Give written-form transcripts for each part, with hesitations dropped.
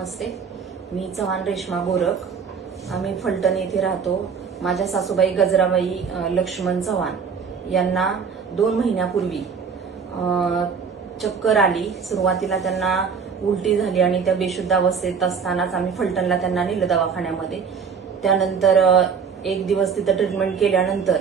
नमस्ते, मी चव्हाण रेश्मा गोरख. आम्ही फलटण येथे राहतो. माझ्या सासूबाई गजराबाई लक्ष्मण चव्हाण यांना 2 महिन्यापूर्वी चक्कर आली. सुरुवातीला त्यांना उलटी झाली आणि त्या बेशुद्ध अवस्थेत असतानाच आम्ही फलटणला त्यांना नेलं दवाखान्यामध्ये. त्यानंतर 1 दिवस तिथं ट्रीटमेंट केल्यानंतर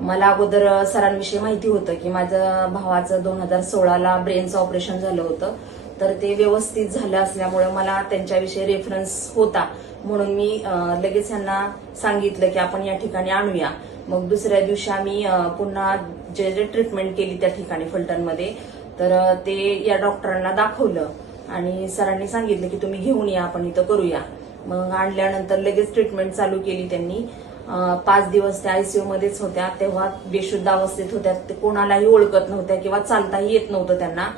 मला अगोदर सरांविषयी माहिती होतं की माझ्या भावाचं 2016ला ब्रेनचं ऑपरेशन झालं होतं. तर ते व्यवस्थित झालं असल्यामुळे मला त्यांच्याविषयी रेफरन्स होता, म्हणून मी लगेच यांना सांगितलं की आपण या ठिकाणी आणूया. मग दुसऱ्या दिवशी आम्ही पुन्हा जे ट्रीटमेंट केली त्या ठिकाणी फलटणमध्ये, तर ते या डॉक्टरांना दाखवलं आणि सरांनी सांगितलं की तुम्ही घेऊन या, आपण इथं करूया. मग आणल्यानंतर लगेच ट्रीटमेंट चालू केली त्यांनी. 5 दिवस त्या आयसीयू मध्येच होत्या. तेव्हा बेशुद्ध अवस्थेत होत्या, ते कोणालाही ओळखत नव्हत्या किंवा चालताही येत नव्हतं, त्यांना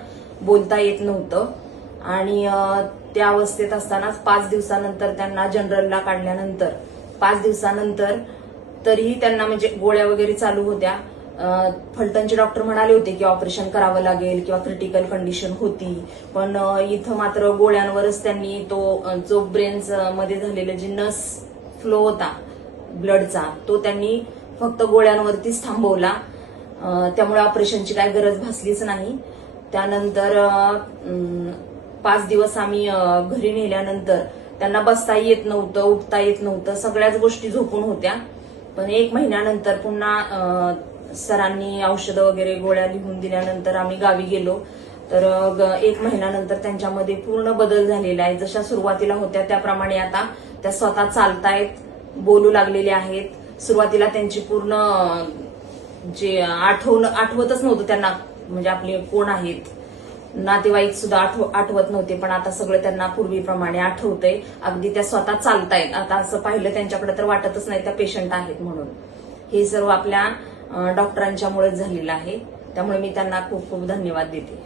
बोलता येत नव्हतं. आणि त्या अवस्थेत असतानाच 5 दिवसानंतर त्यांना जनरलला काढल्यानंतर 5 दिवसानंतर तरीही त्यांना म्हणजे गोळ्या वगैरे चालू होत्या. फलटणचे डॉक्टर म्हणाले होते की ऑपरेशन करावं लागेल किंवा क्रिटिकल कंडिशन होती, पण इथं मात्र गोळ्यांवरच त्यांनी तो जो ब्रेन्स मध्ये झालेला जी नस फ्लो होता ब्लडचा, तो त्यांनी फक्त गोळ्यांवरतीच थांबवला. त्यामुळे ऑपरेशनची काय गरज भासलीच नाही. त्यानंतर 5 दिवस आम्ही घरी नेल्यानंतर त्यांना बसताही येत नव्हतं, उठता येत नव्हतं, सगळ्याच गोष्टी झोपून होत्या. पण 1 महिन्यानंतर पुन्हा सरांनी औषधं वगैरे गोळ्या लिहून दिल्यानंतर आम्ही गावी गेलो. तर 1 महिन्यानंतर त्यांच्यामध्ये पूर्ण बदल झालेला आहे. जशा सुरुवातीला होत्या त्याप्रमाणे आता त्या स्वतः चालतायत, बोलू लागलेले आहेत. सुरुवातीला त्यांची पूर्ण जे आठवतच नव्हतं त्यांना, म्हणजे आपले कोण आहेत, नातेवाईक सुद्धा आठवत नव्हते, पण आता सगळं त्यांना पूर्वीप्रमाणे आठवतंय. अगदी त्या स्वतः चालतायत. आता असं पाहिलं त्यांच्याकडे तर वाटतच नाही त्या पेशंट आहेत म्हणून. हे सर्व आपल्या डॉक्टरांच्यामुळेच झालेलं आहे. त्यामुळे मी त्यांना खूप खूप धन्यवाद देते.